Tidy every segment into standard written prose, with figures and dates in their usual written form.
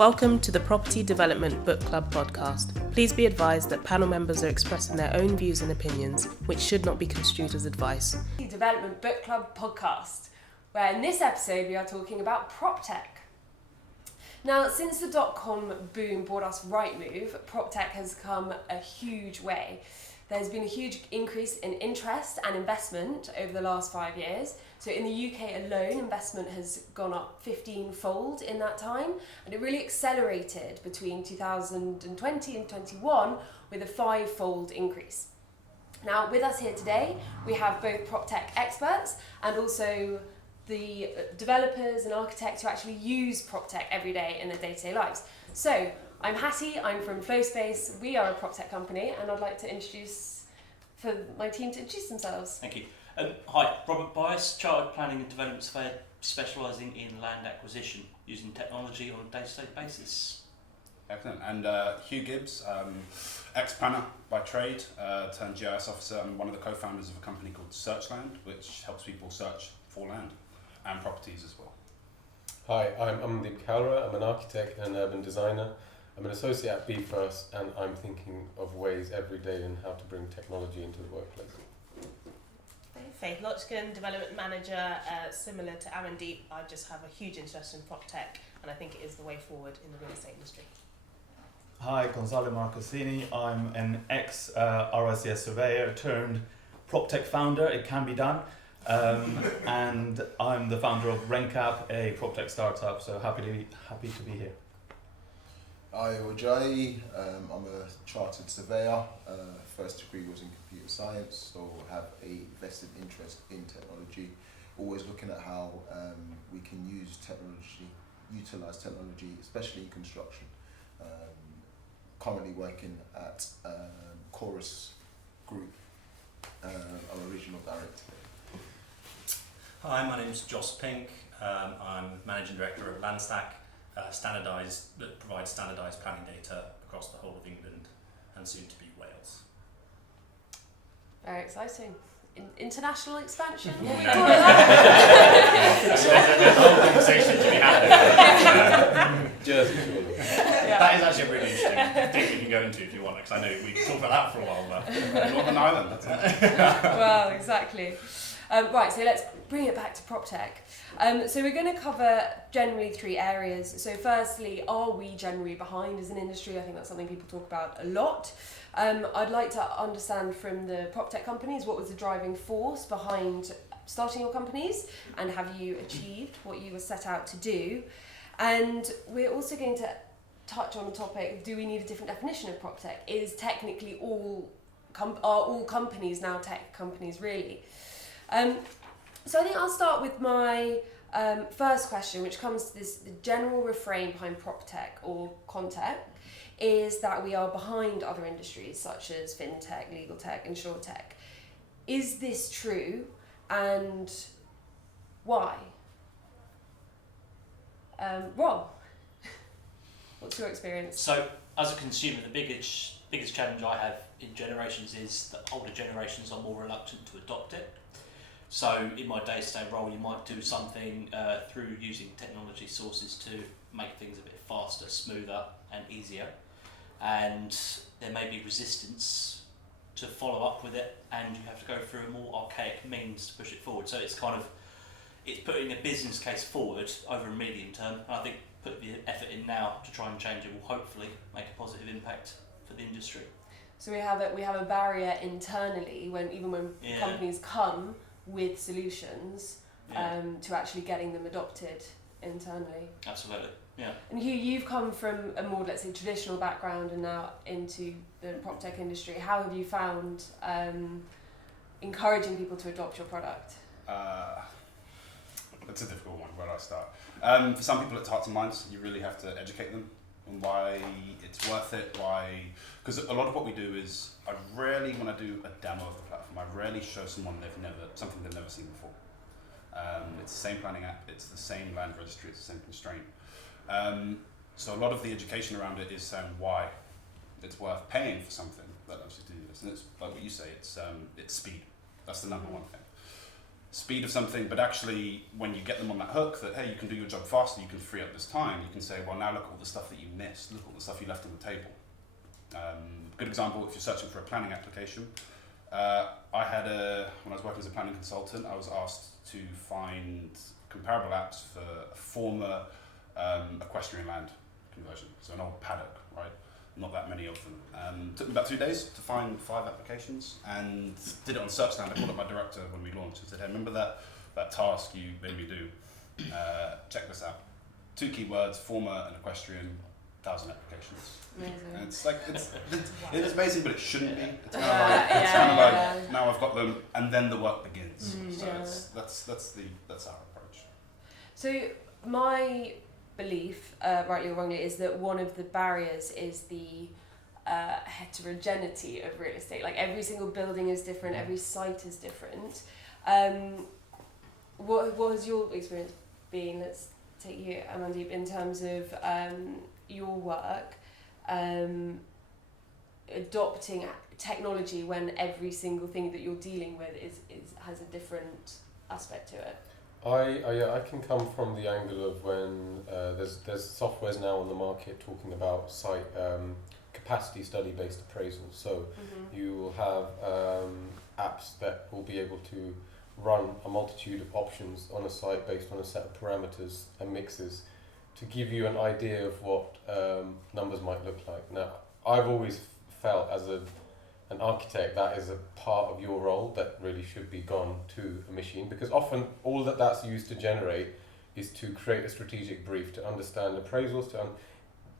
Welcome to the Property Development Book Club podcast. Please be advised that panel members are expressing their own views and opinions, which should not be construed as advice. Development Book Club podcast, where in this episode we are talking about Proptech. Now, since the dot-com boom brought us Rightmove, Proptech has come a huge way. There's been a huge increase in interest and investment over the last 5 years. So in the UK alone, investment has gone up 15-fold in that time, and it really accelerated between 2020 and 21 with a 5-fold increase. Now, with us here today, we have both Proptech experts and also the developers and architects who actually use Proptech every day in their day-to-day lives. So, I'm Hattie, I'm from Flowspace, we are a Proptech company, and I'd like to introduce, for my team to introduce themselves. Thank you. Hi, Robert Bias, Chartered Planning and Development Surveyor, specialising in land acquisition using technology on a day-to-day basis. Excellent. And Hugh GIBBS, ex-planner by trade, turned GIS officer. I'm one of the co-founders of a company called Searchland, which helps people search for land and properties as well. Hi, I'm AMANDEEP. I'm an architect and an urban designer. I'm an associate at BFirst, and I'm thinking of ways every day in how to bring technology into the workplace. Faith LockheN, Development Manager, similar to AMANDEEP. I just have a huge interest in Proptech, and I think it is the way forward in the real estate industry. Hi, GONZALO Marquesini. I'm an ex-RICS surveyor turned Proptech founder. It can be done. And I'm the founder of RentCap, a Proptech startup, so happy to be here. Hi, AJAYI. I'm a chartered surveyor. First degree was in computer science, so have a vested interest in technology. Always looking at how we can utilize technology, especially in construction. Currently working at Chorus Group. I'm a regional director. Hi, my name is Joss Pink. I'm Managing Director of Landstack, that provides standardised planning data across the whole of England and soon to be Wales. Very exciting. International expansion? What we call it that? There's a whole conversation to be had. Just That is actually a really interesting thing we can go into if you want, because I know we can talk about that for a while now. Northern Ireland, that's it. Well, exactly. Right, so let's bring it back to Proptech. So we're going to cover generally 3 areas. So firstly, are we generally behind as an industry? I think that's something people talk about a lot. I'd like to understand from the Proptech companies, what was the driving force behind starting your companies, and have you achieved what you were set out to do? And we're also going to touch on the topic, do we need a different definition of Proptech? Is technically are all companies now tech companies really? So I think I'll start with my first question, which comes to the general refrain behind Proptech or Contech is that we are behind other industries such as fintech, legal tech, insurtech. Is this true, and why? Rob, what's your experience? So, as a consumer, the biggest challenge I have in generations is that older generations are more reluctant to adopt it. So in my day-to-day role, you might do something through using technology sources to make things a bit faster, smoother and easier. And there may be resistance to follow up with it, and you have to go through a more archaic means to push it forward. So it's putting a business case forward over a medium term. And I think put the effort in now to try and change it will hopefully make a positive impact for the industry. So we have a barrier internally when companies come with solutions to actually getting them adopted internally. Absolutely, yeah. And Hugh, you've come from a more, let's say, traditional background and now into the Proptech industry. How have you found encouraging people to adopt your product? That's a difficult one. Where do I start? For some people, it's hearts and minds. You really have to educate them on why it's worth it. Because a lot of what we do is, I rarely, when I do a demo of the platform, I rarely show someone something they've never seen before. It's the same planning app, it's the same land registry, it's the same constraint. So a lot of the education around it is saying why it's worth paying for something that allows you to do this. And it's like what you say, it's speed. That's the number one thing. speed of something, but actually when you get them on that hook that, hey, you can do your job faster, you can free up this time, you can say, well, now look at all the stuff that you missed, look at all the stuff you left on the table. Good example, if you're searching for a planning application, I had when I was working as a planning consultant, I was asked to find comparable apps for a former equestrian land conversion, so an old paddock, right? Not that many of them. Took me about 2 days to find 5 applications and did it on SearchStand. I called up my director when we launched and said, hey, remember that task you made me do? Check this out. 2 keywords, former and equestrian, 1,000 applications. Amazing. And it's like, it's amazing, but it shouldn't be. It's kind Yeah, of like, now I've got them, and then the work begins. So Yeah. that's our approach. So my belief, rightly or wrongly, is that one of the barriers is the heterogeneity of real estate. Like every single building is different, every site is different. What has your experience been? Let's take you, AMANDEEP, in terms of your work, adopting technology when every single thing that you're dealing with has a different aspect to it. I can come from the angle of when there's softwares now on the market talking about site capacity study based appraisals. So you will have apps that will be able to run a multitude of options on a site based on a set of parameters and mixes to give you an idea of what numbers might look like. Now, I've always felt as an architect that is a part of your role that really should be gone to a machine, because often all that's used to generate is to create a strategic brief, to understand appraisals.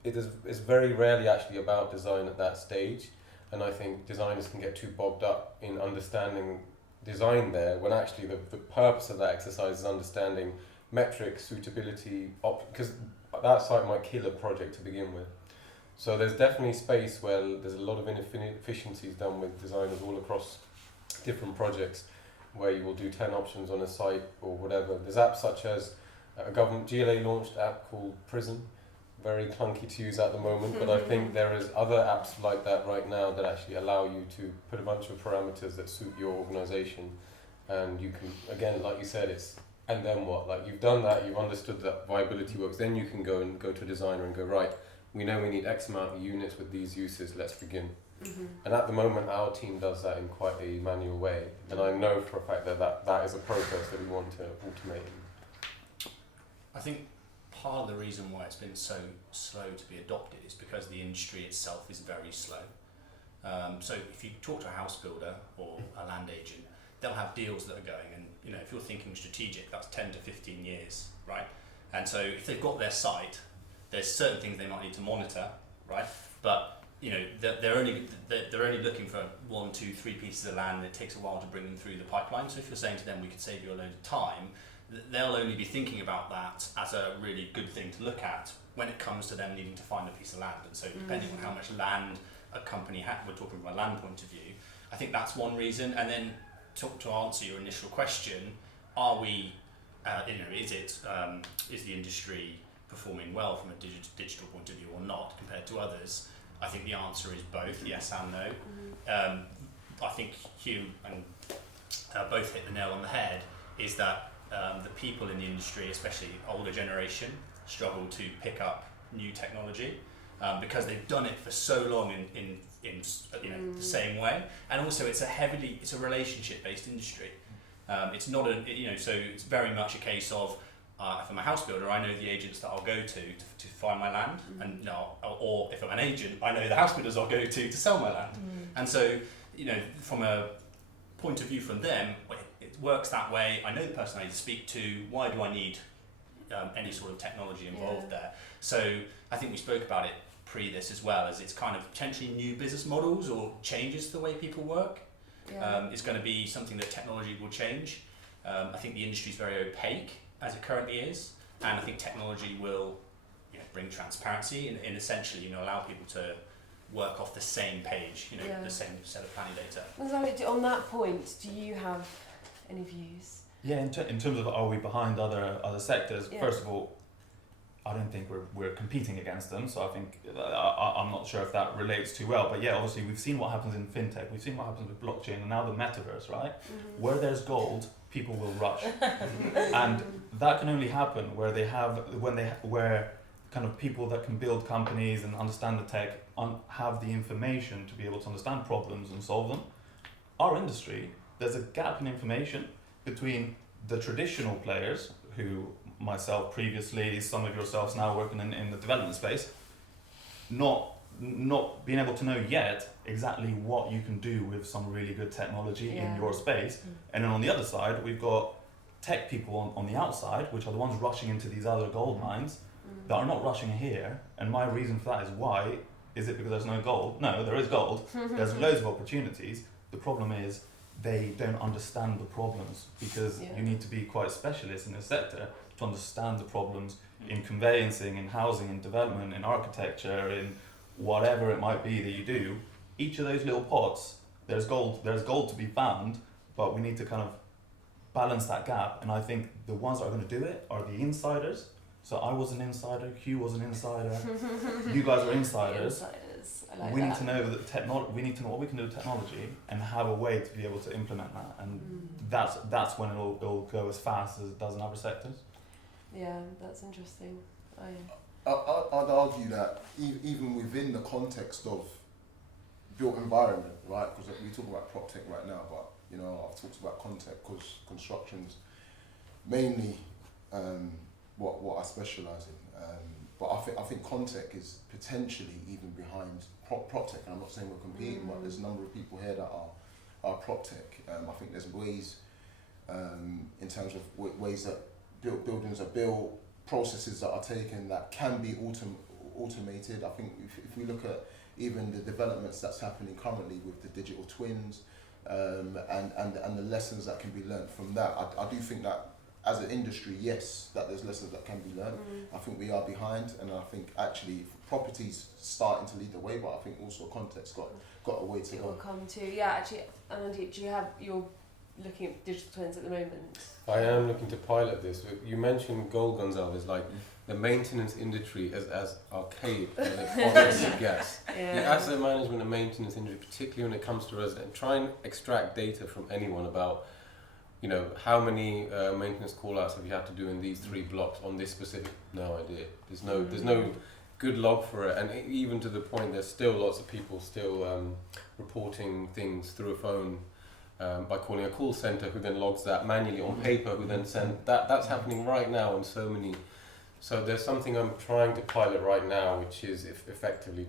It's very rarely actually about design at that stage, and I think designers can get too bogged up in understanding design there when actually the purpose of that exercise is understanding metrics, suitability, because that site might kill a project to begin with. So there's definitely space where there's a lot of inefficiencies done with designers all across different projects, where you will do 10 options on a site or whatever. There's apps such as a government GLA launched app called Prism, very clunky to use at the moment, but I think there is other apps like that right now that actually allow you to put a bunch of parameters that suit your organisation, and you can, again, like you said, it's and then what? Like you've done that, you've understood that viability works, then you can go to a designer and go, right, we know we need X amount of units with these uses, let's begin. And at the moment our team does that in quite a manual way, and I know for a fact that is a process that we want to automate. I think part of the reason why it's been so slow to be adopted is because the industry itself is very slow. So if you talk to a house builder or a land agent, they'll have deals that are going, and you know, if you're thinking strategic, that's 10 to 15 years, right? And so if they've got their site, there's certain things they might need to monitor, right? But you know, they're only looking for 1, 2, 3 pieces of land, and it takes a while to bring them through the pipeline. So if you're saying to them, we could save you a load of time, they'll only be thinking about that as a really good thing to look at when it comes to them needing to find a piece of land. And so depending on how much land a company has, we're talking from a land point of view, I think that's one reason. And then to answer your initial question, are we, is the industry performing well from a digital point of view or not compared to others? I think the answer is both, yes and no. I think Hugh and both hit the nail on the head, is that the people in the industry, especially older generation, struggle to pick up new technology because they've done it for so long in the same way, and also it's a relationship based industry. It's not so it's very much a case of if I'm a house builder, I know the agents that I'll go to find my land, and or if I'm an agent, I know the house builders I'll go to sell my land. And so, from a point of view from them, it works that way. I know the person I need to speak to. Why do I need any sort of technology involved there? So I think we spoke about it pre this as well, as it's kind of potentially new business models or changes to the way people work. It's going to be something that technology will change. I think the industry is very opaque as it currently is, and I think technology will bring transparency and essentially allow people to work off the same page, the same set of planning data. Gonzalo, on that point, do you have any views? Yeah, in terms of are we behind other sectors, first of all, I don't think we're competing against them, so I think I'm not sure if that relates too well. But yeah, obviously we've seen what happens in fintech, we've seen what happens with blockchain, and now the metaverse, right? Where there's gold, people will rush, and that can only happen where where kind of people that can build companies and understand the tech have the information to be able to understand problems and solve them. Our industry, there's a gap in information between the traditional players, who myself previously, some of yourselves now working in the development space, not being able to know yet exactly what you can do with some really good technology in your space. And then on the other side, we've got tech people on the outside, which are the ones rushing into these other gold mines that are not rushing here. And my reason for that is, why? Is it because there's no gold? No, there is gold. There's loads of opportunities. The problem is they don't understand the problems, because you need to be quite specialist in this sector to understand the problems in conveyancing, in housing, in development, in architecture, in whatever it might be that you do. Each of those little pots, there's gold to be found, but we need to kind of balance that gap. And I think the ones that are going to do it are the insiders. So I was an insider, Hugh was an insider, you guys are insiders. I like We that. need to know that we need to know what we can do with technology and have a way to be able to implement that. And that's when it'll go as fast as it does in other sectors. Yeah, that's interesting. I'd argue that even within the context of built environment, right? Because we talk about Proptech right now, but you know, I've talked about context because construction's mainly what I specialise in. But I think Contech is potentially even behind Proptech. And I'm not saying we're competing, but there's a number of people here that are Proptech. I think there's ways, in terms of ways that buildings are built, processes that are taken that can be automated. I think if we look at even the developments that's happening currently with the digital twins, and the lessons that can be learned from that, I do think that as an industry, yes, that there's lessons that can be learned. I think we are behind, and I think actually property's starting to lead the way, but I think also context got a way to It go. will come to, yeah, actually, Amandeep, you're looking at digital twins at the moment? I am looking to pilot this. You mentioned gold, Gonzalo, is like the maintenance industry is as archaic as it possibly gets. The asset management and maintenance industry, particularly when it comes to resident, try and extract data from anyone about, you know, how many maintenance call-outs have you had to do in these 3 blocks on this specific? No idea. There's no good log for it, and even to the point there's still lots of people still reporting things through a phone by calling a call center, who then logs that manually on paper, who then send that. That's happening right now in so many. So there's something I'm trying to pilot right now, which is effectively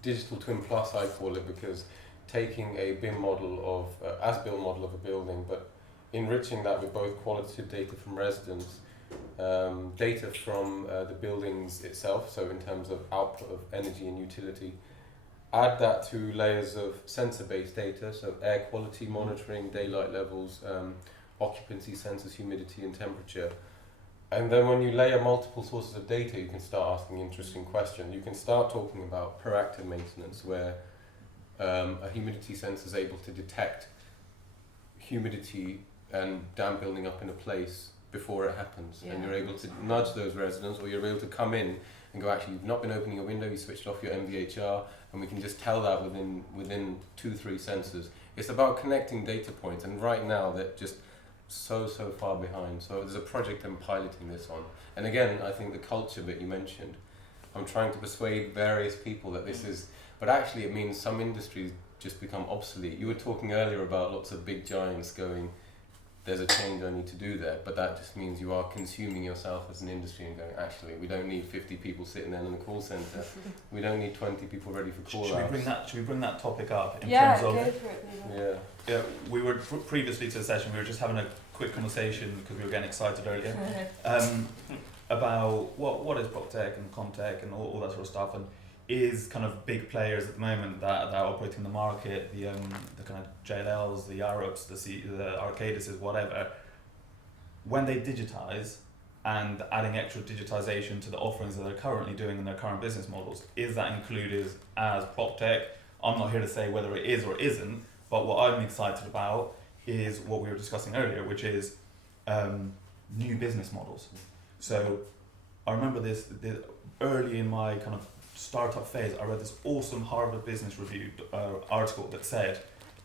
digital twin plus, I call it, because taking a BIM model of as-built model of a building, but enriching that with both qualitative data from residents, data from the buildings itself, so in terms of output of energy and utility, add that to layers of sensor-based data, so air quality monitoring, daylight levels, occupancy sensors, humidity and temperature. And then when you layer multiple sources of data, you can start asking interesting questions. You can start talking about proactive maintenance, where a humidity sensor is able to detect humidity and damp building up in a place before it happens, and you're able to nudge those residents, or you're able to come in and go, actually, you've not been opening your window, you switched off your MVHR, and we can just tell that within 2-3 sensors. It's about connecting data points, and right now they're just so far behind. So there's a project I'm piloting this on, and again, I think the culture bit you mentioned, I'm trying to persuade various people that this is, but actually it means some industries just become obsolete. You were talking earlier about lots of big giants going, there's a change I need to do there, but that just means you are consuming yourself as an industry and going, actually, we don't need 50 people sitting there in the call centre. We don't need 20 people ready for call outs. Should we bring that topic up in Yeah, terms of? go for it. Yeah, we were previously to the session. We were just having a quick conversation because we were getting excited earlier about what is Proptech and Contech and all that sort of stuff, and is kind of big players at the moment that are operating in the market, the kind of JLLs, the Arabs, the Arcadises, whatever. When they digitize and adding extra digitization to the offerings that they're currently doing in their current business models, is that included as Proptech? I'm not here to say whether it is or isn't, but what I'm excited about is what we were discussing earlier, which is new business models. So I remember this early in my kind of startup phase, I read this awesome Harvard Business Review article that said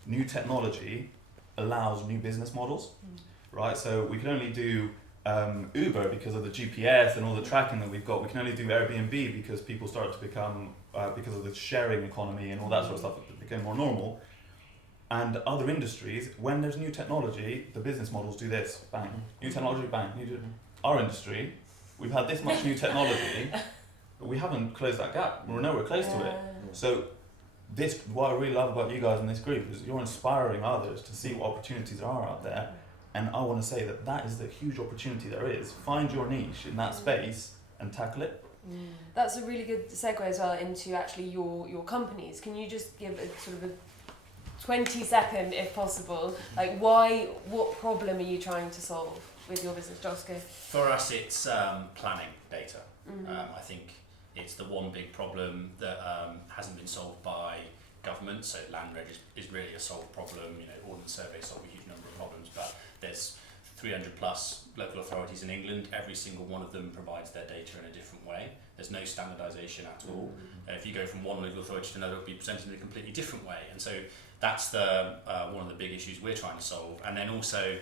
new technology allows new business models. right? So we can only do Uber because of the GPS and all the tracking that we've got. We can only do Airbnb because people started to become, because of the sharing economy and all that sort of stuff, it became more normal. And other industries, when there's new technology, the business models do this, bang. New technology, bang. Our industry, we've had this much new technology, but we haven't closed that gap. We're nowhere close to it. So this, what I really love about you guys in this group is you're inspiring others to see what opportunities there are out there. And I want to say that that is the huge opportunity there is. Find your niche in that space and tackle it. That's a really good segue as well into actually your companies. Can you just give a sort of a 20-second, if possible, like what problem are you trying to solve with your business, Josko? For us, it's planning data. I think it's the one big problem that hasn't been solved by government. So land reg is really a solved problem. You know, ordnance surveys solve a huge number of problems, but there's 300 plus local authorities in England. Every single one of them provides their data in a different way. There's no standardisation at all. If you go from one local authority to another, it'll be presented in a completely different way. And so that's the one of the big issues we're trying to solve. And then also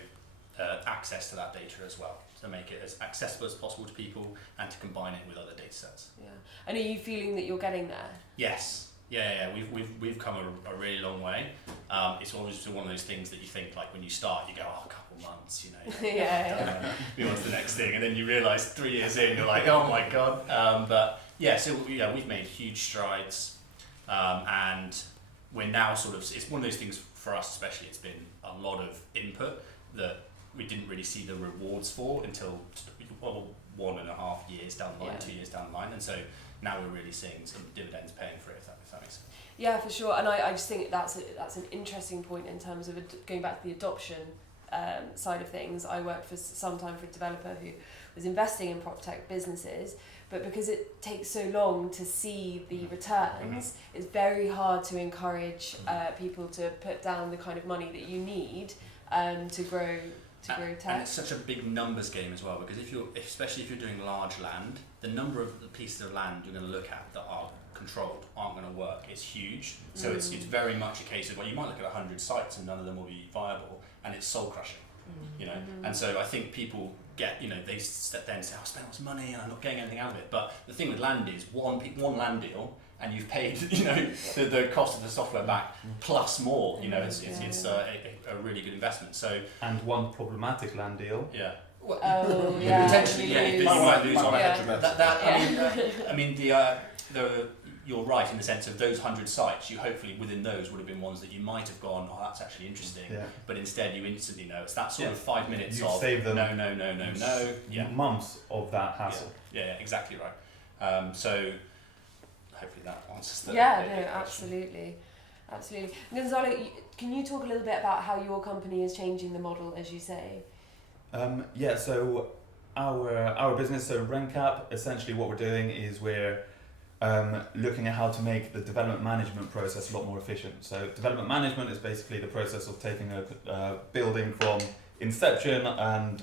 access to that data as well, to make it as accessible as possible to people and to combine it with other data sets. Yeah. And are you feeling that you're getting there? Yes. Yeah. We've come a really long way. It's always one of those things that you think, like when you start, you go, oh, a couple months, you know. Move on to the next thing, and then you realise 3 years in, you're like, oh my god. But yeah, so yeah, we've made huge strides, and we're now sort of. It's one of those things for us, especially. It's been a lot of input that we didn't really see the rewards for until 1.5 years down the line, 2 years down the line, and so now we're really seeing some dividends paying for it, if that makes sense. Yeah, for sure. And I just think that's an interesting point in terms of going back to the adoption side of things. I worked for some time for a developer who was investing in Proptech businesses, but because it takes so long to see the returns, it's very hard to encourage people to put down the kind of money that you need to grow tech. And it's such a big numbers game as well, because especially if you're doing large land, the number of the pieces of land you're going to look at that are controlled aren't going to work. It's huge. So it's very much a case of, well, you might look at 100 sites and none of them will be viable, and it's soul crushing, you know. And so I think people get, you know, they step there and say, I spent all this money and I'm not getting anything out of it. But the thing with land is one land deal, and you've paid, you know, the cost of the software back plus more. You know, it's a really good investment. So and one problematic land deal. Yeah. Potentially, you might lose on it. I mean, you're right in the sense of those 100 sites. You hopefully within those would have been ones that you might have gone, oh, that's actually interesting. Yeah. But instead, you instantly know it's that sort of 5 minutes you of save them no. Yeah. Months of that hassle. Yeah, exactly right. So hopefully that answers the absolutely. Gonzalo, can you talk a little bit about how your company is changing the model, as you say? So our business, so RentCap, essentially what we're doing is we're looking at how to make the development management process a lot more efficient. So development management is basically the process of taking a building from inception and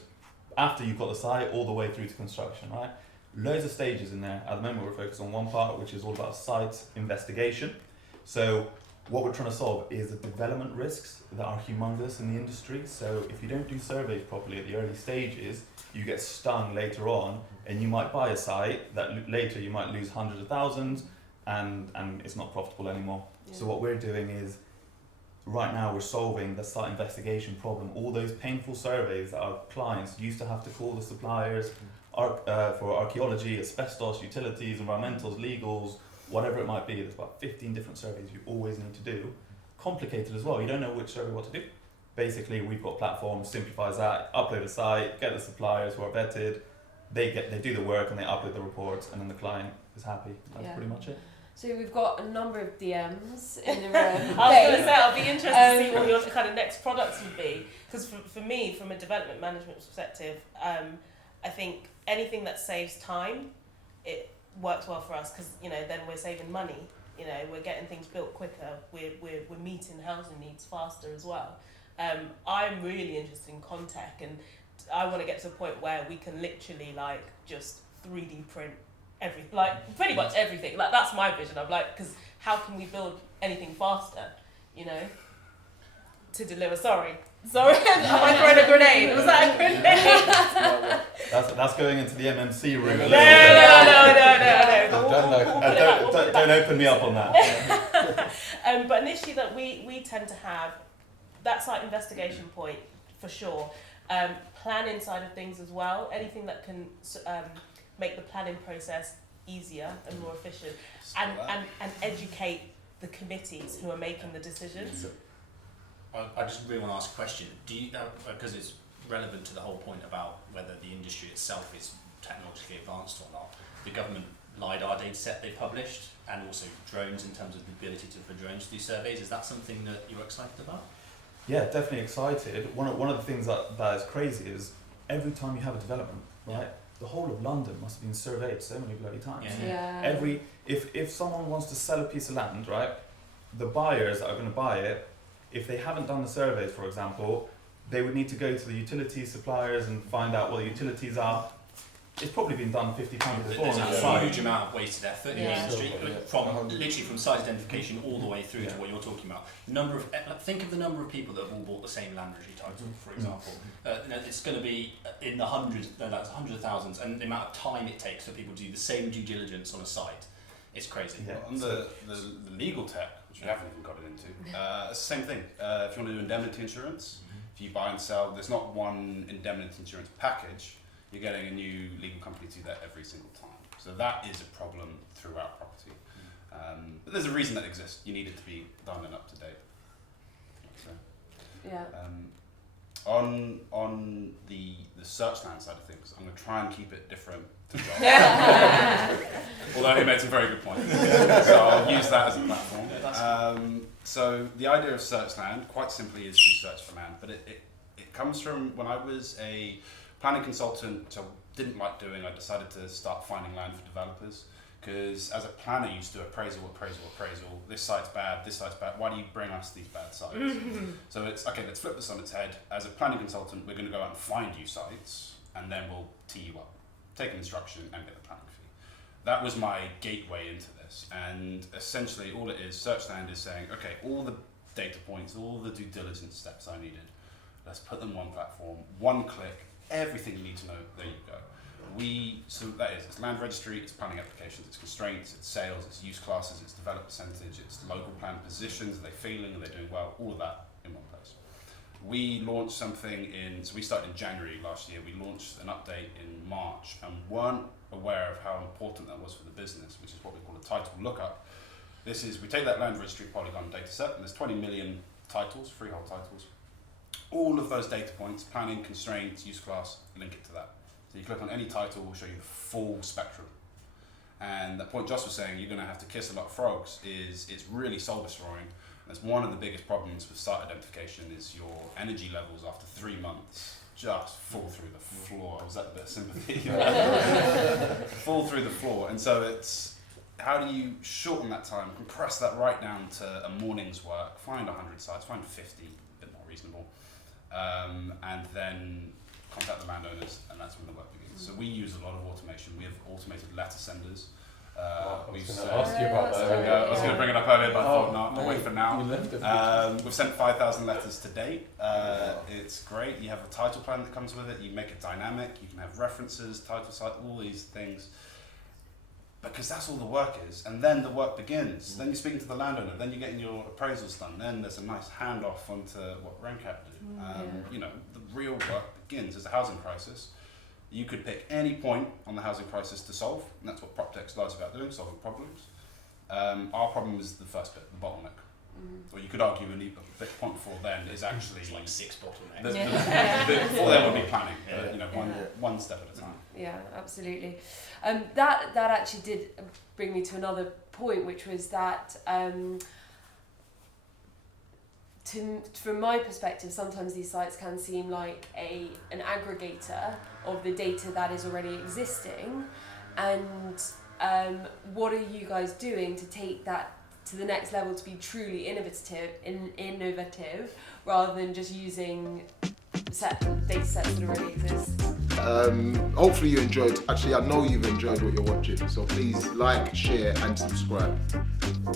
after you've got the site all the way through to construction, right? Loads of stages in there. At the moment we're focused on one part, which is all about site investigation. So what we're trying to solve is the development risks that are humongous in the industry. So if you don't do surveys properly at the early stages, you get stung later on, and you might buy a site that later you might lose hundreds of thousands, and it's not profitable anymore. Yeah. So what we're doing is, right now we're solving the site investigation problem. All those painful surveys that our clients used to have to call the suppliers for archaeology, asbestos, utilities, environmentals, legals, whatever it might be. There's about 15 different surveys you always need to do. Complicated as well. You don't know which survey what to do. Basically, we've got a platform, simplifies that, upload a site, get the suppliers who are vetted, they do the work and they upload the reports, and then the client is happy. That's pretty much it. So we've got a number of DMs in the room. I was going to say, I'll be interested to see what your kind of next products would be. Because for me, from a development management perspective, I think anything that saves time, it works well for us, because, you know, then we're saving money. You know, we're getting things built quicker. We're meeting housing needs faster as well. I'm really interested in Contech, and I want to get to a point where we can literally like just 3D print everything, like pretty much everything. Like that's my vision. I'm like, because how can we build anything faster, you know, to deliver? Sorry, Sorry, am I throwing a grenade? Was that a grenade? That's going into the MMC room. No. Don't open me up on that. But an issue that we tend to have, that site investigation point for sure. Planning side of things as well. Anything that can make the planning process easier and more efficient, and educate the committees who are making the decisions. I just really want to ask a question. Do you, because it's relevant to the whole point about whether the industry itself is technologically advanced or not, the government LiDAR data set they published, and also drones in terms of the ability for drones to do surveys, is that something that you're excited about? Yeah, definitely excited. One of the things that is crazy is every time you have a development, right? The whole of London must have been surveyed so many bloody times. If someone wants to sell a piece of land, right, the buyers that are going to buy it, if they haven't done the surveys, for example, they would need to go to the utility suppliers and find out what the utilities are. It's probably been done 50 times before. There's on a the site. huge amount of wasted effort in the industry, literally from site identification all the way through to what you're talking about. Think of the number of people that have all bought the same land registry title, for example. It's going to be in the hundreds of thousands, and the amount of time it takes for people to do the same due diligence on a site. It's crazy. Yeah. On the legal tech, which we haven't even got it into, it's the same thing. If you want to do indemnity insurance, if you buy and sell, there's not one indemnity insurance package. You're getting a new legal company to do that every single time. So that is a problem throughout property. But there's a reason that exists. You need it to be done and up to date. So, on the search land side of things, I'm going to try and keep it different to John. Although he made some very good points. So I'll use that as a platform. So the idea of search land, quite simply, is to search for land. But it comes from when I was a planning consultant, which I didn't like doing. I decided to start finding land for developers, because as a planner you used to do appraisal. This site's bad, why do you bring us these bad sites? So it's, okay, let's flip this on its head. As a planning consultant, we're going to go out and find you sites, and then we'll tee you up, take an instruction and get the planning fee. That was my gateway into this, and essentially all it is, Searchland is saying, okay, all the data points, all the due diligence steps I needed, let's put them on one platform, one click, everything you need to know, there you go. So that is, it's land registry, it's planning applications, it's constraints, it's sales, it's use classes, it's developed percentage, it's local plan positions, are they failing, are they doing well, all of that in one place. We launched something so we started in January last year, we launched an update in March and weren't aware of how important that was for the business, which is what we call a title lookup. This is, we take that land registry polygon data set, and there's 20 million titles, freehold titles. All of those data points, planning, constraints, use class, link it to that. So you click on any title, will show you the full spectrum. And the point Joss was saying, you're going to have to kiss a lot of frogs, is it's really soul destroying. That's one of the biggest problems with site identification, is your energy levels after 3 months just fall through the floor. Was that a bit of sympathy? Fall through the floor. And so it's, how do you shorten that time, compress that right down to a morning's work, find 100 sites, find 50, a bit more reasonable, and then contact the landowners, and that's when the work begins. So we use a lot of automation. We have automated letter senders. I was going to ask you about that. I was going to bring it up earlier, but I thought, no, I'll wait for now. We've sent 5,000 letters to date. It's great. You have a title plan that comes with it. You make it dynamic. You can have references, title site, all these things. Because that's all the work is. And then the work begins. Then you're speaking to the landowner. Then you're getting your appraisals done. Then there's a nice handoff onto what RENCAP do. You know, the real work begins. There's a housing crisis. You could pick any point on the housing crisis to solve, and that's what Proptechs lies about doing, solving problems. Our problem is the first bit, the bottleneck. Or you could argue the point before then is actually it's like 6 bottlenecks. Before then would be planning, you know, one step at a time. Yeah, absolutely. That actually did bring me to another point, which was that from my perspective, sometimes these sites can seem like an aggregator of the data that is already existing. And what are you guys doing to take that to the next level, to be truly innovative rather than just using data sets that already exist? Hopefully you enjoyed. Actually, I know you've enjoyed what you're watching. So please like, share, and subscribe.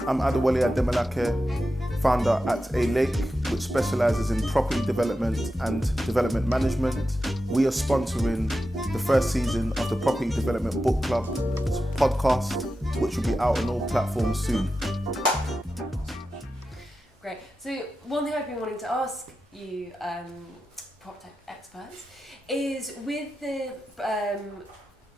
I'm Adewale Ademalake, founder at A Lake, which specialises in property development and development management. We are sponsoring the first season of the Property Development Book Club podcast, which will be out on all platforms soon. Great. So one thing I've been wanting to ask you, Proptech experts, is with the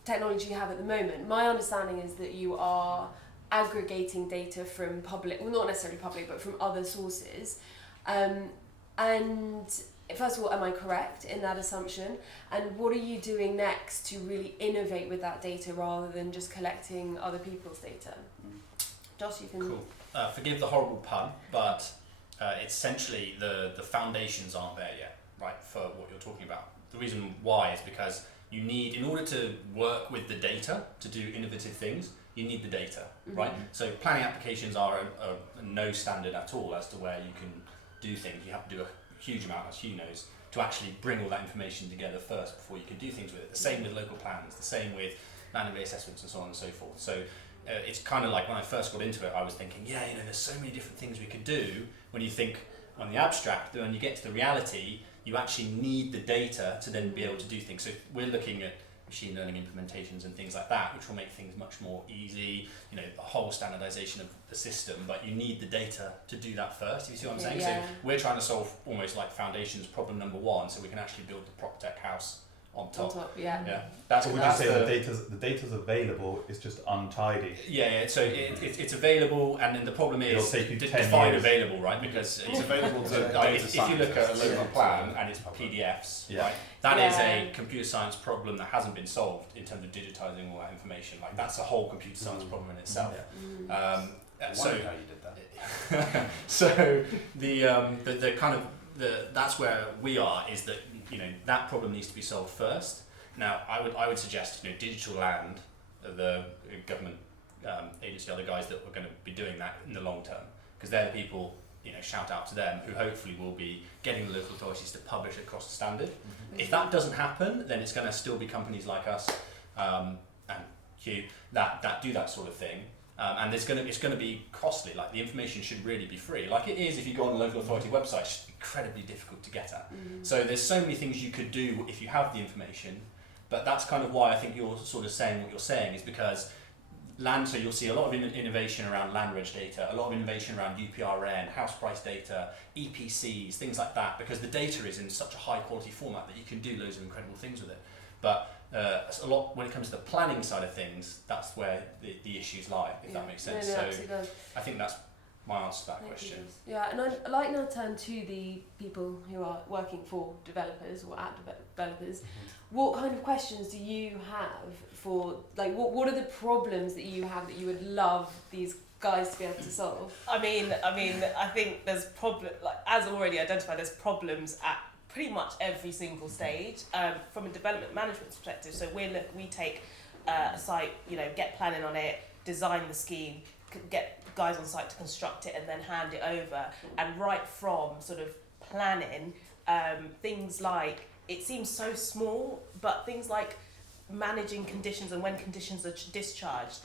technology you have at the moment, my understanding is that you are aggregating data from public, well not necessarily public, but from other sources. And first of all, am I correct in that assumption? And what are you doing next to really innovate with that data rather than just collecting other people's data? Josh, you can... Cool. Forgive the horrible pun, but essentially the foundations aren't there yet, right, for what you're talking about. The reason why is because you need, in order to work with the data to do innovative things, you need the data, right? So planning applications are a no standard at all as to where you can do things. You have to do a huge amount, as Hugh knows, to actually bring all that information together first before you can do things with it. The same with local plans, the same with land and assessments and so on and so forth. So it's kind of like when I first got into it, I was thinking, yeah, you know, there's so many different things we could do when you think on the abstract, but when you get to the reality, you actually need the data to then be able to do things. So we're looking at machine learning implementations and things like that, which will make things much more easy, you know, the whole standardization of the system, but you need the data to do that first, you see what I'm saying? Yeah. So we're trying to solve almost like foundations problem number one, so we can actually build the Proptech house on top. Yeah. That's, So would you say the data's available, it's just untidy? Yeah, so it's available, and then the problem It'll is take you 10 define years. available, right? Because It's available to like, data if you look at a local scientists. plan and it's PDFs, Yeah. right? That is Yeah. a computer science problem that hasn't been solved in terms of digitizing all that information. Like that's a whole computer science problem in itself. I So wondered how you did that. so the kind of that's where we are, is that, you know, that problem needs to be solved first. Now I would suggest, you know, Digital Land, the government agency, are the guys that are going to be doing that in the long term, because they're the people, you know, shout out to them, who hopefully will be getting the local authorities to publish across the standard. If that doesn't happen, then it's going to still be companies like us and Hugh that do that sort of thing. And it's going to be costly. Like the information should really be free, like it is if you go on the local authority website. It's incredibly difficult to get at. So there's so many things you could do if you have the information, but that's kind of why I think you're sort of saying what you're saying, is because land. So you'll see a lot of innovation around land reg data, a lot of innovation around UPRN, house price data, EPCs, things like that, because the data is in such a high quality format that you can do loads of incredible things with it. But a lot when it comes to the planning side of things, that's where the issues lie, if that makes sense. So I think that's my answer to that question. Yeah, and I'd like now to turn to the people who are working for developers or at developers. What kind of questions do you have for, like, what are the problems that you have that you would love these guys to be able to solve? I mean, I think there's as already identified, there's problems at pretty much every single stage from a development management perspective. So we take a site, you know, get planning on it, design the scheme, get guys on site to construct it, and then hand it over. And right from sort of planning, things like, it seems so small, but things like managing conditions and when conditions are discharged.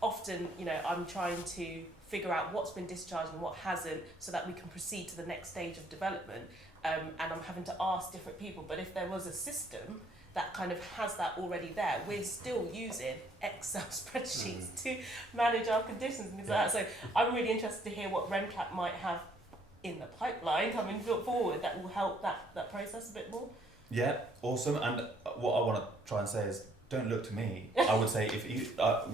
Often, you know, I'm trying to figure out what's been discharged and what hasn't, so that we can proceed to the next stage of development. And I'm having to ask different people. But if there was a system that kind of has that already there, we're still using Excel spreadsheets to manage our conditions and things like that. So I'm really interested to hear what RenCap might have in the pipeline coming forward that will help that process a bit more. Yeah, awesome. And what I want to try and say is, don't look to me. I would say if you,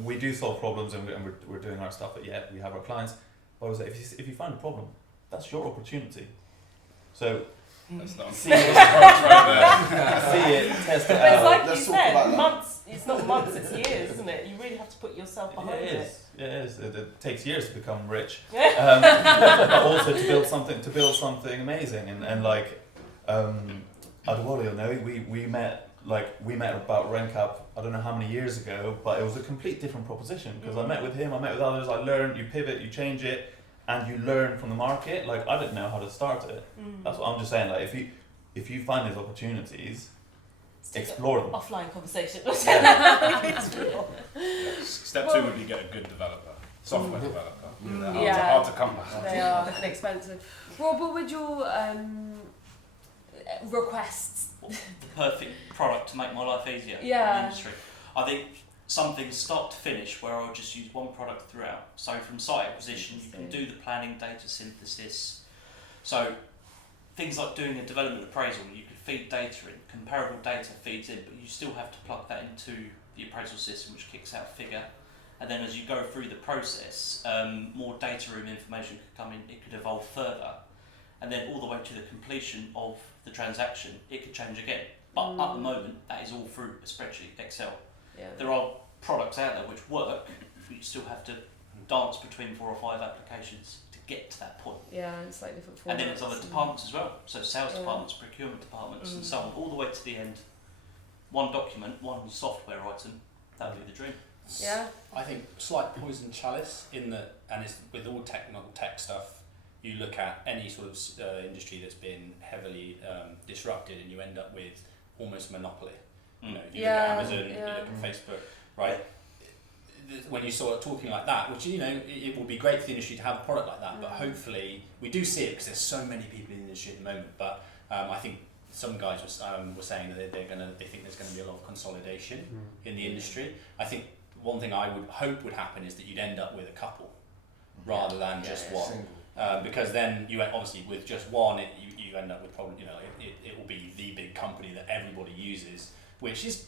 we do solve problems and we're doing our stuff, but we have our clients. But I would say if you find a problem, that's your opportunity. So That's not see it, test it But it's out. like Let's you talk about said, that. months. It's not months, it's years, isn't it? You really have to put yourself behind It it. is. Yeah, it is. It takes years to become rich, but also to build something amazing. And like, Adewale, you know, we met about RenCap. I don't know how many years ago, but it was a complete different proposition, because I met with him, I met with others. I learned. You pivot, you change it, and you learn from the market. Like, I didn't know how to start it. That's what I'm just saying. Like, if you find these opportunities, explore them. Offline conversation. Step two would be get a good developer, software developer. They're Yeah. hard to come by. They are and expensive. Rob, what would your requests? The perfect product to make my life easier in the Yeah. industry. I think something start to finish where I'll just use one product throughout. So from site acquisition, you can do the planning, data synthesis. So things like doing a development appraisal, you could feed data in, comparable data feeds in, but you still have to plug that into the appraisal system, which kicks out a figure. And then as you go through the process, more data room information could come in, it could evolve further. And then all the way to the completion of the transaction, it could change again. But at the moment, that is all through a spreadsheet, Excel. Yeah. There are products out there which work, but you still have to dance between 4 or 5 applications to get to that point. Yeah, it's like different formats. And then it's other departments as well, so sales Yeah. departments, procurement departments, and so on, all the way to the end. One document, one software item, that would be the dream. Yeah. I think slight poison chalice in that, and it's with all tech stuff. You look at any sort of industry that's been heavily disrupted, and you end up with almost a monopoly. You know, you look at Amazon, you look at Facebook, right? When you start talking like that, which it would be great for the industry to have a product like that, but hopefully we do see it because there's so many people in the industry at the moment. But I think some guys were saying that they think there's going to be a lot of consolidation in the industry. I think one thing I would hope would happen is that you'd end up with a couple rather than just one. Because then you obviously with just one, you end up with probably it will be the big company that everybody uses, which is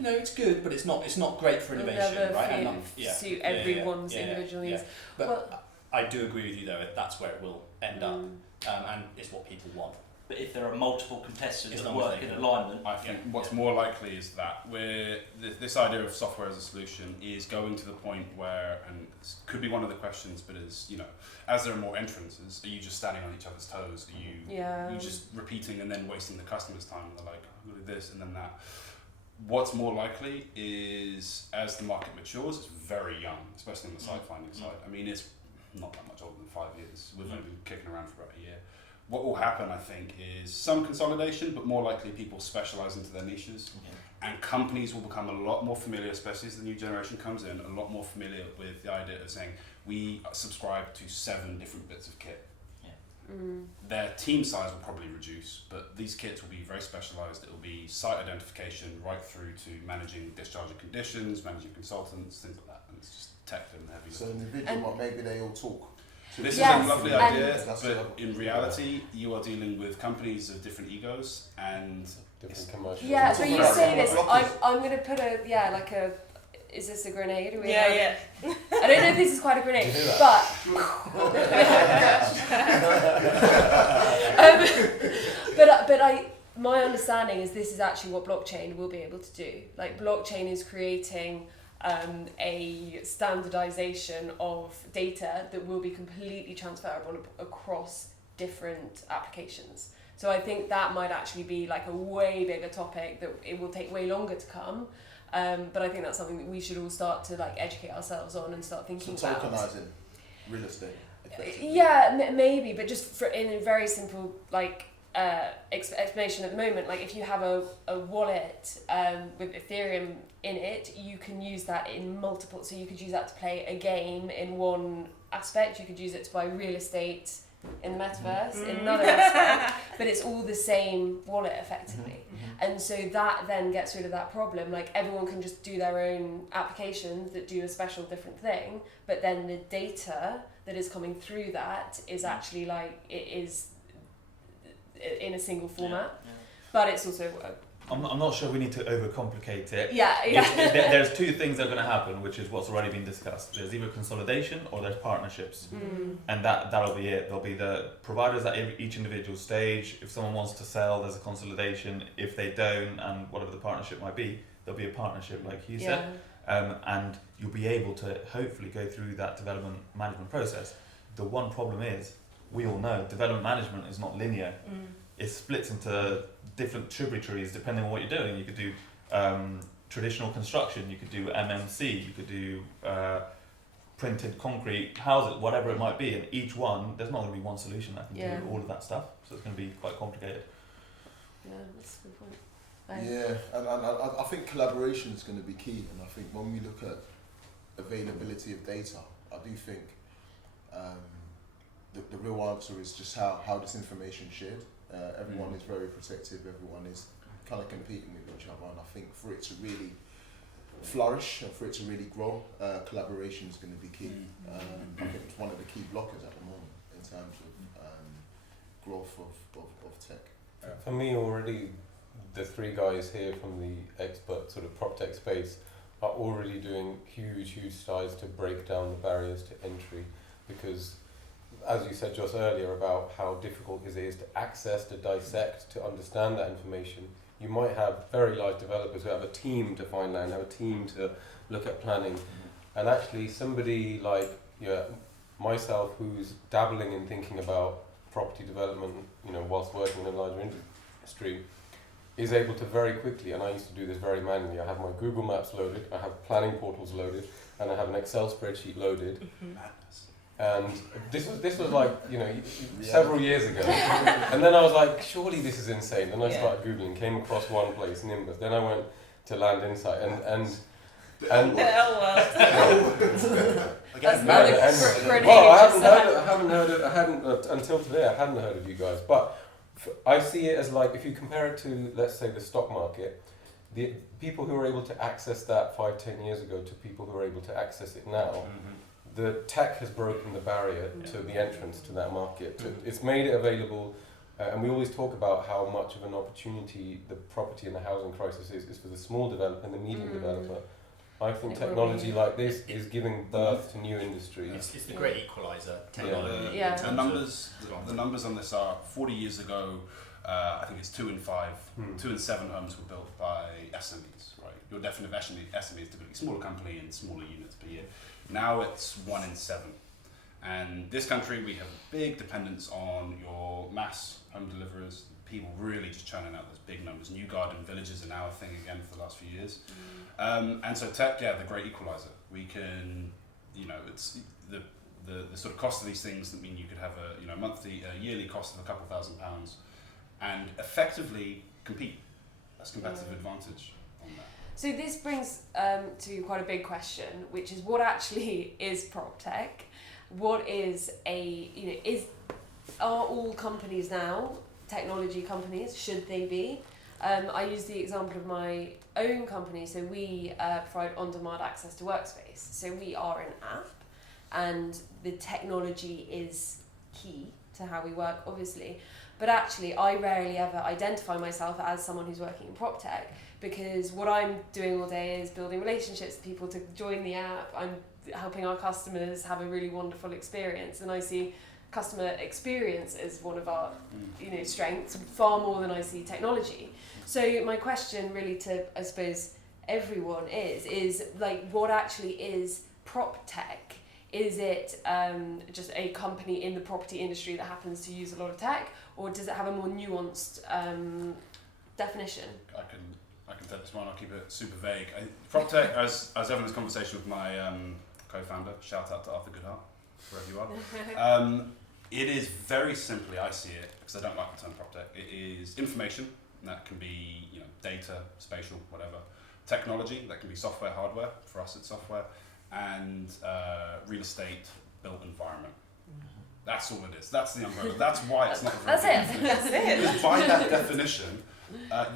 it's good, but it's not great for innovation, right? Suit everyone's individual needs. But I do agree with you though. That's where it will end up, and it's what people want. But if there are multiple competitors As that long as work they in can. alignment, I think what's more likely is that this idea of software as a solution is going to the point where, and this could be one of the questions, but as there are more entrances, are you just standing on each other's toes? Are you just repeating and then wasting the customer's time? They're like, who did this and then that. What's more likely is as the market matures, it's very young, especially on the site finding side. I mean, it's not that much older than 5 years. We've only been kicking around for about a year. What will happen, I think, is some consolidation, but more likely people specialise into their niches. And companies will become a lot more familiar, especially as the new generation comes in, a lot more familiar with the idea of saying, we subscribe to 7 different bits of kit. Their team size will probably reduce, but these kits will be very specialised. It will be site identification right through to managing discharge of conditions, managing consultants, things like that. And it's just tech and heavy. So in the video, maybe they all talk. This is a lovely idea, but in reality, you are dealing with companies of different egos and different commercial. Yeah, so you say this, I'm going to put is this a grenade? Yeah. I don't know if this is quite a grenade, but my understanding is this is actually what blockchain will be able to do. Like blockchain is creating a standardization of data that will be completely transferable across different applications. So I think that might actually be like a way bigger topic that it will take way longer to come. But I think that's something that we should all start to like educate ourselves on and start thinking about. Tokenizing real estate. Yeah, maybe, but just in a very simple like explanation at the moment, like if you have a wallet with Ethereum in it, you can use that in multiple. So you could use that to play a game in one aspect. You could use it to buy real estate in the metaverse in another aspect, but it's all the same wallet effectively. And so that then gets rid of that problem. Like everyone can just do their own applications that do a special different thing, but then the data that is coming through that is actually like it is in a single format. But it's also I'm not sure we need to overcomplicate it. Yeah. There's 2 things that are going to happen, which is what's already been discussed. There's either consolidation or there's partnerships. And that'll be it. There'll be the providers at each individual stage. If someone wants to sell, there's a consolidation. If they don't, and whatever the partnership might be, there'll be a partnership, like you said. And you'll be able to hopefully go through that development management process. The one problem is, we all know, development management is not linear. It splits into different tributaries depending on what you're doing. You could do traditional construction, you could do MMC, you could do printed concrete houses, whatever it might be. And each one, there's not going to be one solution that can do all of that stuff. So it's going to be quite complicated. Yeah, that's a good point. Yeah, and I think collaboration is going to be key, and I think when we look at availability of data, I do think the real answer is just how this information is shared. Everyone is very protective, everyone is kind of competing with each other, and I think for it to really flourish and for it to really grow, collaboration is going to be key. I think it's one of the key blockers at the moment in terms of growth of tech. For me, already, the three guys here from the expert sort of PropTech space are already doing huge strides to break down the barriers to entry, because as you said just earlier about how difficult it is to access, to dissect, to understand that information. You might have very large developers who have a team to find land, have a team to look at planning, and actually somebody like myself who's dabbling in thinking about property development, whilst working in a larger industry, is able to very quickly, and I used to do this very manually, I have my Google Maps loaded, I have planning portals loaded, and I have an Excel spreadsheet loaded. And this was like, several years ago. And then I was like, surely this is insane. Then I started Googling, came across one place, Nimbus. Then I went to Land Insight and The L word. I hadn't until today, I hadn't heard of you guys. But I see it as like, if you compare it to, let's say, the stock market, the people who were able to access that 5-10 years ago to people who are able to access it now, the tech has broken the barrier to the entrance to that market. It's made it available, and we always talk about how much of an opportunity the property and the housing crisis is for the small developer and the medium developer. I think technology like this is giving birth to new industries. It's the great equaliser technology. The numbers on this are 40 years ago. I think it's 2 in 5, 2 in 7 homes were built by SMEs. Right, your definition of SME is typically smaller company and smaller units per year. Now it's 1 in 7. And this country, we have big dependence on your mass home deliverers, people really just churning out those big numbers. New garden villages are now a thing again for the last few years. And so tech, the great equalizer. We can, it's the sort of cost of these things that mean you could have a yearly cost of a couple £1,000 and effectively compete. That's competitive advantage on that. So this brings to quite a big question, which is what actually is PropTech? What is are all companies now technology companies? Should they be? I use the example of my own company. So we provide on-demand access to workspace. So we are an app, and the technology is key to how we work, obviously. But actually, I rarely ever identify myself as someone who's working in PropTech, because what I'm doing all day is building relationships with people to join the app. I'm helping our customers have a really wonderful experience, and I see customer experience as one of our strengths far more than I see technology. So my question really to, I suppose, everyone is like, what actually is PropTech? Is it just a company in the property industry that happens to use a lot of tech, or does it have a more nuanced definition? I can take this one. I'll keep it super vague. PropTech, as I was having this conversation with my co-founder, shout out to Arthur Goodhart, wherever you are. It is very simply, I see it, because I don't like the term PropTech, it is information, and that can be data, spatial, whatever. Technology, that can be software, hardware, for us it's software, and real estate, built environment. That's all it is. That's the umbrella. That's why it's not a very That's good it. That's it. Because by that definition,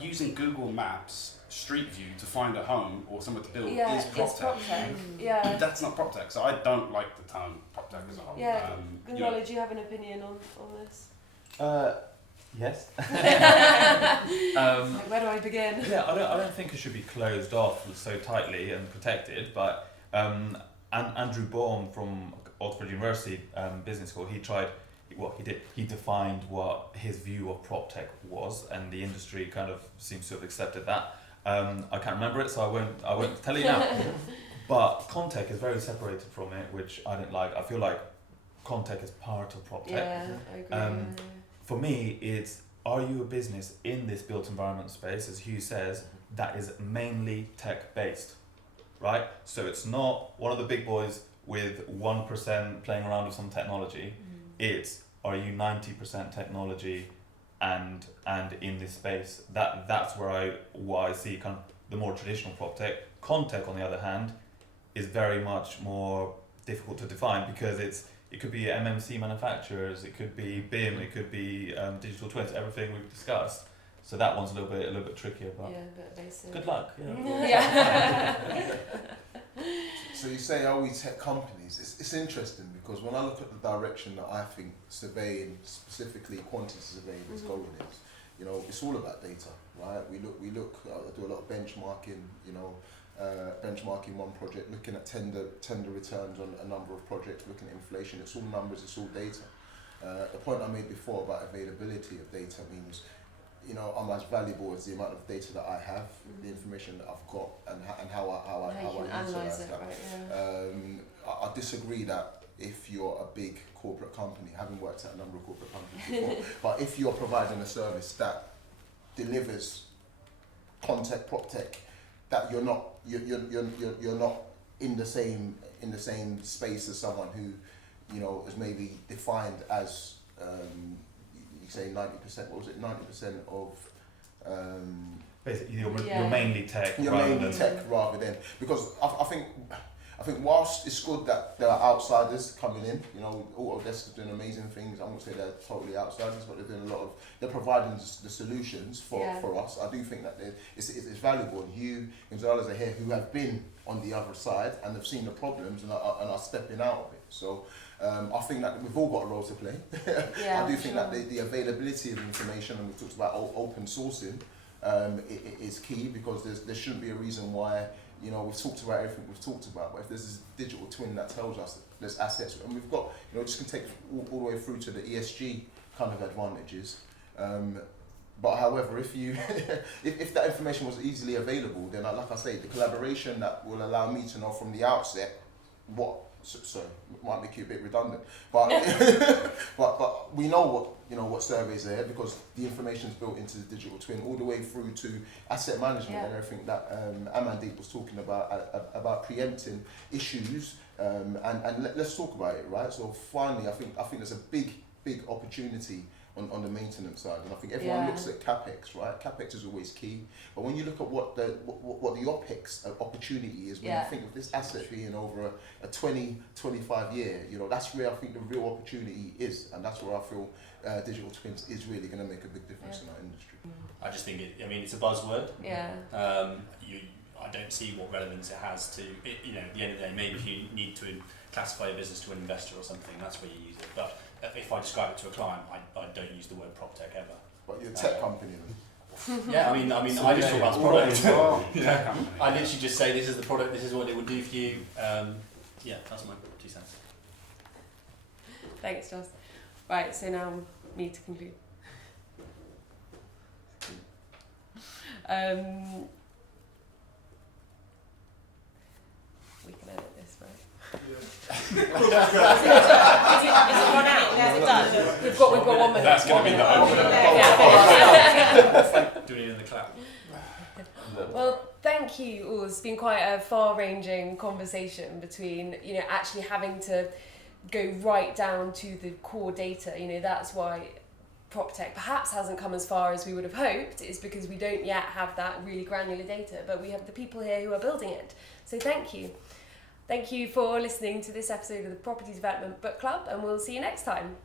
using Google Maps Street View to find a home or somewhere to build is PropTech. Yeah. That's not PropTech, so I don't like the term PropTech as a whole. Yeah. Gonzalo, do you have an opinion on this? Yes. Where do I begin? Yeah, I don't think it should be closed off so tightly and protected, but Andrew Baum from Oxford University Business School, he defined what his view of PropTech was, and the industry kind of seems to have accepted that. I can't remember it, so I won't tell you now. But Contech is very separated from it, which I don't like. I feel like Contech is part of PropTech. Yeah, I agree. For me, it's, are you a business in this built environment space, as Hugh says, that is mainly tech-based, right? So it's not one of the big boys with 1% playing around with some technology. It's, are you 90% technology and in this space. That's where I see kind of the more traditional Proptech. Contech, on the other hand, is very much more difficult to define because it could be MMC manufacturers, it could be BIM, it could be digital twins, everything we've discussed. So that one's a little bit trickier, but yeah, a bit basic. good luck. Yeah. So you say, are we tech companies? It's interesting because when I look at the direction that I think surveying, specifically quantity surveying, is going is, you know, it's all about data, right? We look. I do a lot of benchmarking, you know, benchmarking one project, looking at tender returns on a number of projects, looking at inflation. It's all numbers, it's all data. The point I made before about availability of data means, you know, I'm as valuable as the amount of data that I have, the information that I've got, and how I utilize it, that. right, yeah. I disagree that if you're a big corporate company, having worked at a number of corporate companies before, but if you're providing a service that delivers Contech, Proptech, that you're not in the same space as someone who, you know, is maybe defined as you say 90%. What was it? 90% of basically you're mainly tech. You're mainly tech rather than, because I think whilst it's good that there are outsiders coming in, you know, Autodesk is doing amazing things. I won't say they're totally outsiders, but they're doing they're providing the solutions for us. I do think that it's valuable. And Hugh and Gonzalo are here who have been on the other side and have seen the problems and are stepping out of it. So I think that we've all got a role to play. I do think that the availability of information, and we talked about open sourcing, is key, because there shouldn't be a reason why, you know, we've talked about everything we've talked about, but if there's this digital twin that tells us that there's assets, and we've got, you know, just can take all the way through to the ESG kind of advantages. But however, if you if that information was easily available, then like I say, the collaboration that will allow me to know from the outset what, sorry, might make you a bit redundant, but but we know what surveys are here, because the information is built into the digital twin all the way through to asset management and everything that AMANDEEP was talking about preempting issues, and let's talk about it, right? So finally, I think there's a big opportunity on the maintenance side, and I think everyone looks at capex, right? Capex is always key, but when you look at what the opex opportunity is, when you think of this asset being over a 20-25 year, you know, that's where I think the real opportunity is, and that's where I feel digital twins is really going to make a big difference in our industry. I just think it's a buzzword. I don't see what relevance it has to it, you know, at the end of the day. Maybe if you need to classify a business to an investor or something, that's where you use it. But if I describe it to a client, I don't use the word Proptech ever. But you're a tech company then? Yeah, I mean, I just talk about the product. I literally just say, this is the product, this is what it would do for you. Yeah, that's my 2 cents. Thanks, Joss. Right, so now me to conclude. We can edit this, right? Is it run out? Is it done? We've got 1 minute. That's going to be the opener. Do we need another clap? Well, thank you all. It's been quite a far-ranging conversation between, you know, actually having to go right down to the core data. You know, that's why Proptech perhaps hasn't come as far as we would have hoped, is because we don't yet have that really granular data, but we have the people here who are building it. So thank you. Thank you for listening to this episode of the Property Development Book Club, and we'll see you next time.